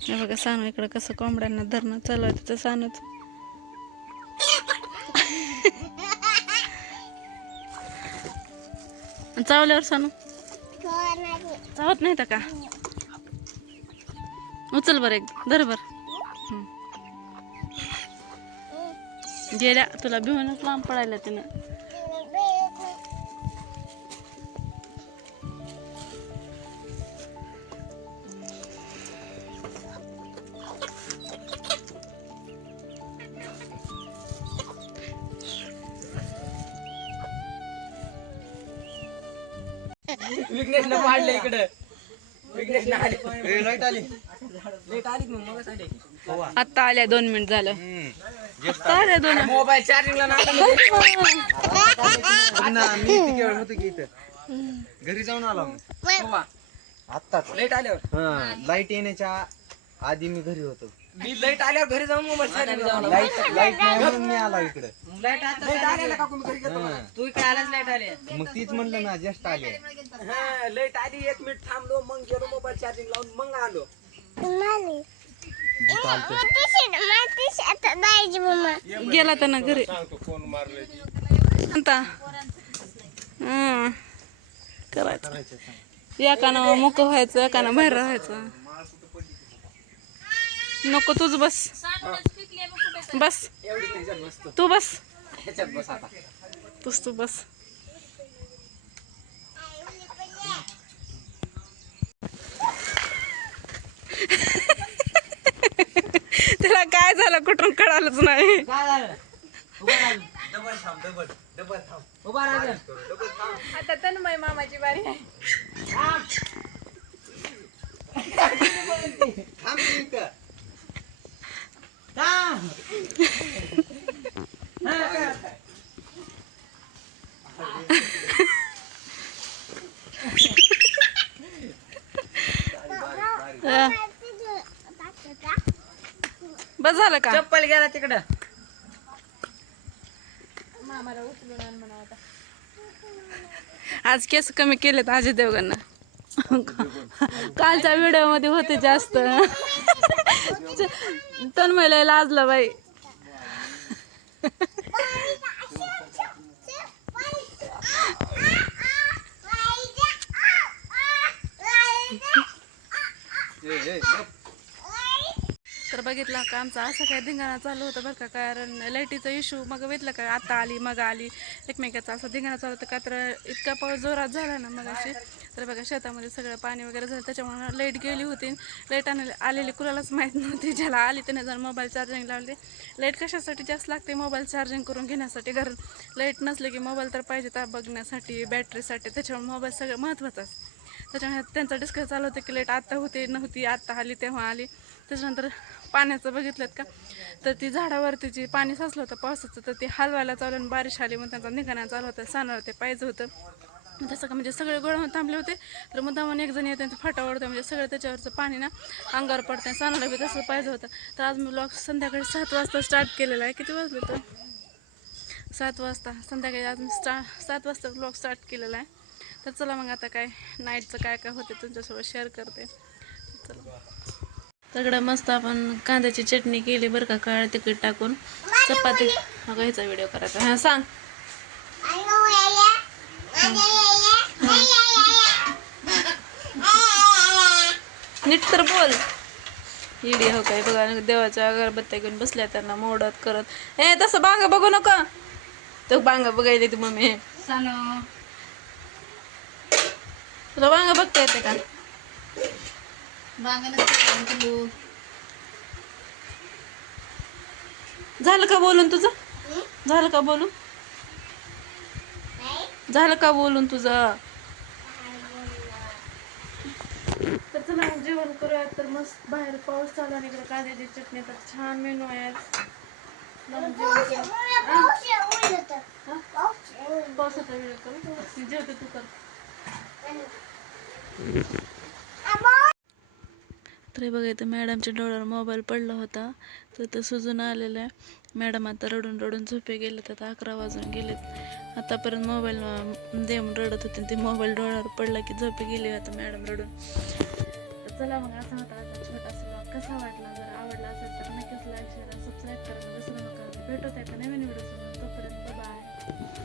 हे बघा सानू इकडं कसं कोंबड्यांना धरणं चालू आहे तिथं सानूच. चावल्यावर सानू चावत नाही का? उचल बरं एक धर बर. गेल्या तुला भिवूनच लांब पडायला तिनं. विघ्नेशला पाडलं इकडं. विघ्नेशला आली. लाईट आली. लाईट आली मग आली. आता आल्या 2 मिनिट झालं. आता आल्या 2. मोबाईल चार्जिंगला नाही मी तिकडे होतो की इथं घरी जाऊन आलो आत्ताच. लाईट आल्यावर लाईट येण्याच्या आधी मी घरी होतो. मी लाईट आल्यावर घरी जाऊन मोबाईल चार्जिंग लाईट नाही म्हणून मी आला इकडे. लाईट आल्याला का कोण घरी गेलो तू इकडे आलाच लाईट आली मग तीच म्हणलं ना जस्ट आले. लाईट आली 1 मिनिट थांबलो मग गेलो मोबाईल चार्जिंग लावून मग आलो. गेला तर ना घरी आता करायचं एकानं मोकं व्हायचं एकानं बाहेर राहायचं. नको तुझ बस बस तू बस तू बस. त्याला काय झालं कुठून कळालंच नाही. आता तन्मय मामाची बारी आहे. बस झालं का? चप्पल गेला तिकडं. आज केस कमी केलेत अजय देवगणनं. कालच्या व्हिडिओ मध्ये होते जास्त. तन्मयला लाजलं बाई. तर बघितलं का आमचा असं काय धिंगाणा चालू होतं बरं का. कारण लाईटीचा इश्यू मग बघितलं का आता आली मग आली एकमेकाचा असा धिंगाणा चालू होतं का. तर इतका पाऊस जोरात झाला ना मग अशी. तर बघा शेतामध्ये सगळं पाणी वगैरे झालं त्याच्यामुळे लाईट गेली होती. लाईट आलेली कुणालाच माहीत नव्हती. ज्याला आली त्याने जर मोबाईल चार्जिंग लावले. लाईट कशासाठी जास्त लागते मोबाईल चार्जिंग करून घेण्यासाठी. कारण लाईट नसले की मोबाईल तर पाहिजे त्या बघण्यासाठी बॅटरीसाठी. त्याच्यामुळे मोबाईल सगळं महत्त्वाचाच. त्याच्यामुळे त्यांचा डिस्कस चालू होतं की लाईट आत्ता होती नव्हती आत्ता आली तेव्हा आली. त्याच्यानंतर पाण्याचं बघितलं का तर ती झाडावरती जी पाणी साचलं होतं पावसाचं तर ते हलवायला चालू आणि बारिश आली मग त्यांचा निघाणं चालू होतं. सानावर ते पाहिजे होतं तसं का म्हणजे सगळे गोळ थांबले होते. तर मुद्दामून एक जण येते फाटा ओढतं म्हणजे सगळं त्याच्यावरचं पाणी ना अंगावर पडतं. सानाला बी तसं पाहिजे होतं. तर आज मी ब्लॉग संध्याकाळी 7 वाजता स्टार्ट केलेला आहे. किती वाजले तर 7 वाजता संध्याकाळी आज मी 7 वाजता ब्लॉग स्टार्ट केलेला आहे. तर चला मग आता काय नाईटचं काय काय होते तुमच्यासोबत शेअर करते. चला सगळं मस्त आपण कांद्याची चटणी केली बरं का काळं तिखट टाकून चपाती. मग ह्याचा व्हिडिओ करायचा. हां सांग. नीट तर बोल. इडी हो काय बघा देवाच्या अगरबत्त्या घेऊन बसल्या त्यांना मोडत करत. हे तसं बांग बघू नका. तो बांग बघायला ती मम्मी. तुला बांग बघता येते का? झालं का बोलून तुझं? झालं का बोलून? झालं का बोलून तुझं? तर चला जेवण करूया. तर मस्त बाहेर पाऊस चालू आणि इकडे कांद्याची चटणी तर छान मेनू आहे. पावसाचा वेळ करू जेवते तू कर. तर बघा इथं मॅडमच्या डोळ्यावर मोबाईल पडला होता तर तो सुजून आलेला आहे. मॅडम आता रडून रडून झोपे गेलेत. आता 11 वाजून गेलेत. आतापर्यंत मोबाईल देऊन रडत होते ते मोबाईल डोळ्यावर पडला की झोपे गेले आता मॅडम रडून. तर चला मग असा होता आता छोटासा ब्लॉग. कसा वाटला. जर आवडला असेल तर नक्कीच लाईक शेअर सबस्क्राईब करायला विसरू नका. भेटत आहे का नवीन व्हिडिओ तोपर्यंत बाय.